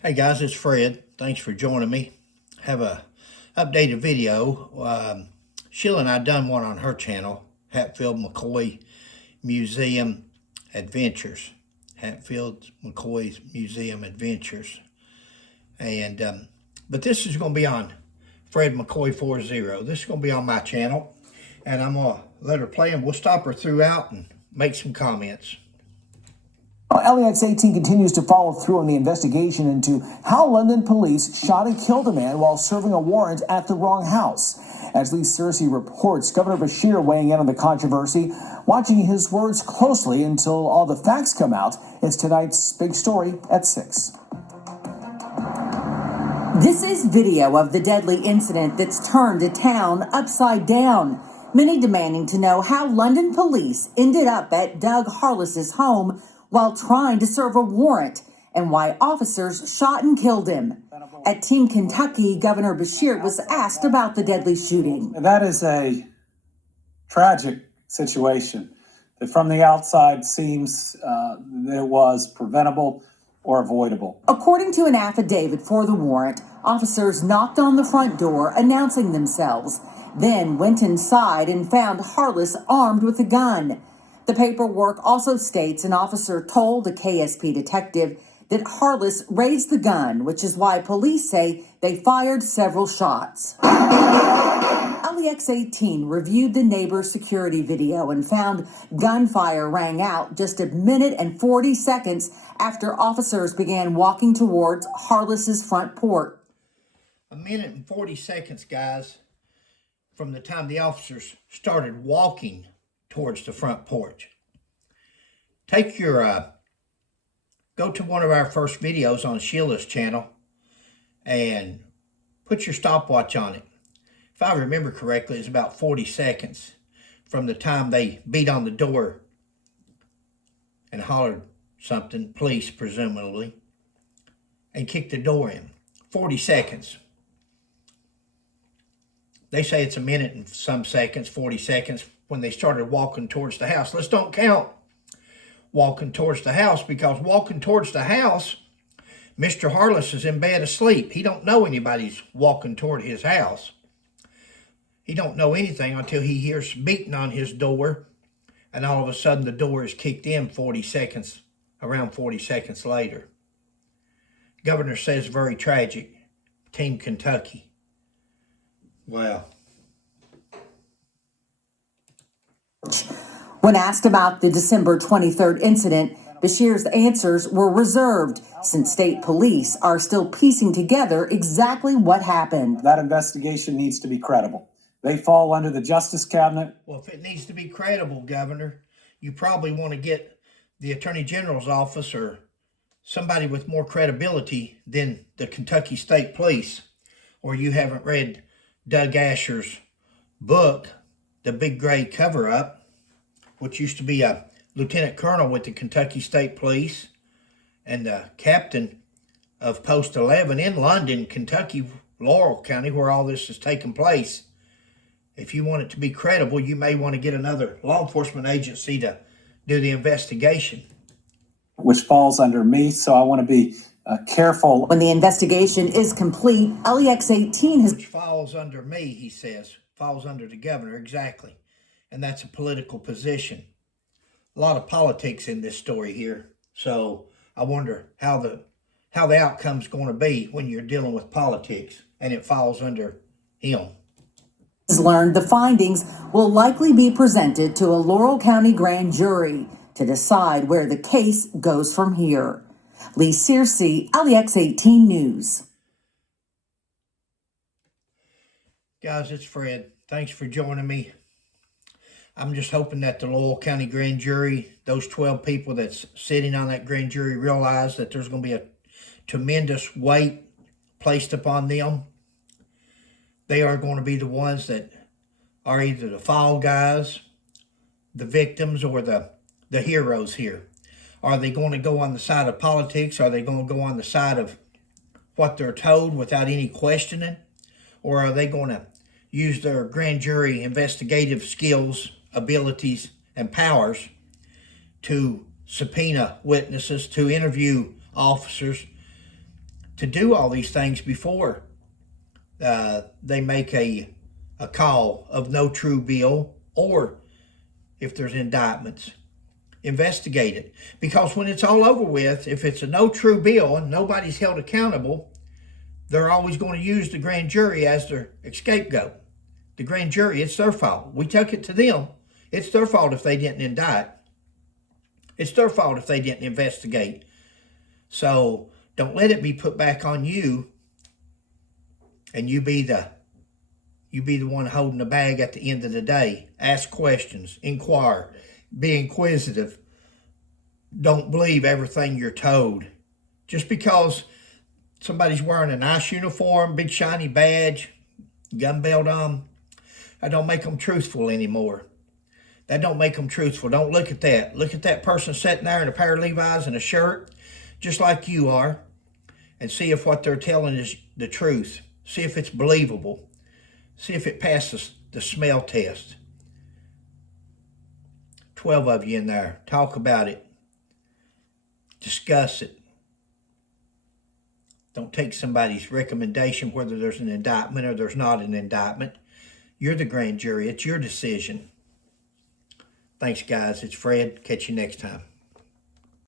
Hey guys, it's Fred. Thanks for joining me. Have a updated video. Sheila and I done one on her channel, Hatfield McCoy Museum Adventures. Hatfield McCoy's Museum Adventures. And but this is going to be on Fred McCoy 40. This is going to be on my channel, and I'm going to let her play, and we'll stop her throughout and make some comments. LEX 18 continues to follow through on the investigation into how London police shot and killed a man while serving a warrant at the wrong house. As Lee Searcy reports, Governor Beshear weighing in on the controversy, watching his words closely until all the facts come out. It's tonight's big story at 6. This is video of the deadly incident that's turned a town upside down. Many demanding to know how London police ended up at Doug Harless's home while trying to serve a warrant, and why officers shot and killed him. At Team Kentucky, Governor Beshear was asked about the deadly shooting. That is a tragic situation that from the outside seems that it was preventable or avoidable. According to an affidavit for the warrant, officers knocked on the front door announcing themselves, then went inside and found Harless armed with a gun. The paperwork also states an officer told a KSP detective that Harless raised the gun, which is why police say they fired several shots. LEX 18 reviewed the neighbor's security video and found gunfire rang out just a minute and 40 seconds after officers began walking towards Harless's front porch. A minute and 40 seconds, guys, from the time the officers started walking towards the front porch. Take your, go to one of our first videos on Sheila's channel and put your stopwatch on it. If I remember correctly, it's about 40 seconds from the time they beat on the door and hollered something, police presumably, and kicked the door in. 40 seconds. They say it's a minute and some seconds, 40 seconds, when they started walking towards the house. Let's don't count walking towards the house, because walking towards the house, Mr. Harless is in bed asleep. He don't know anybody's walking toward his house. He don't know anything until he hears beating on his door, and all of a sudden the door is kicked in 40 seconds, around 40 seconds later. Governor says very tragic. Team Kentucky. Wow. When asked about the December 23rd incident, Beshear's answers were reserved since state police are still piecing together exactly what happened. That investigation needs to be credible. They fall under the Justice Cabinet. Well, if it needs to be credible, Governor, you probably want to get the Attorney General's office or somebody with more credibility than the Kentucky State Police, or you haven't read Doug Asher's book, The Big Gray Cover-Up, which used to be a lieutenant colonel with the Kentucky State Police and the captain of Post 11 in London, Kentucky, Laurel County, where all this has taken place. If you want it to be credible, you may want to get another law enforcement agency to do the investigation. Which falls under me, so I want to be careful. When the investigation is complete, LEX 18 has... Which falls under me, he says. Falls under the governor, exactly. And that's a political position. A lot of politics in this story here. So I wonder how the outcome's going to be when you're dealing with politics, and it falls under him. Has learned the findings will likely be presented to a Laurel County grand jury to decide where the case goes from here. Lee Searcy, LEX 18 News. Guys, it's Fred. Thanks for joining me. I'm just hoping that the Laurel County grand jury, those 12 people that's sitting on that grand jury, realize that there's going to be a tremendous weight placed upon them. They are going to be the ones that are either the fall guys, the victims, or the heroes here. Are they going to go on the side of politics? Are they going to go on the side of what they're told without any questioning? Or are they going to use their grand jury investigative skills, abilities, and powers to subpoena witnesses, to interview officers, to do all these things before they make a call of no true bill, or if there's indictments. Investigate it. Because when it's all over with, if it's a no true bill and nobody's held accountable, they're always going to use the grand jury as their scapegoat. The grand jury, it's their fault. We took it to them. It's their fault if they didn't indict. It's their fault if they didn't investigate. So don't let it be put back on you, and you be the one holding the bag at the end of the day. Ask questions, inquire, be inquisitive. Don't believe everything you're told. Just because somebody's wearing a nice uniform, big shiny badge, gun belt on, that don't make them truthful anymore. That don't make them truthful. Don't look at that. Look at that person sitting there in a pair of Levi's and a shirt, just like you are, and see if what they're telling is the truth. See if it's believable. See if it passes the smell test. 12 of you in there. Talk about it. Discuss it. Don't take somebody's recommendation whether there's an indictment or there's not an indictment. You're the grand jury. It's your decision. Thanks, guys. It's Fred. Catch you next time.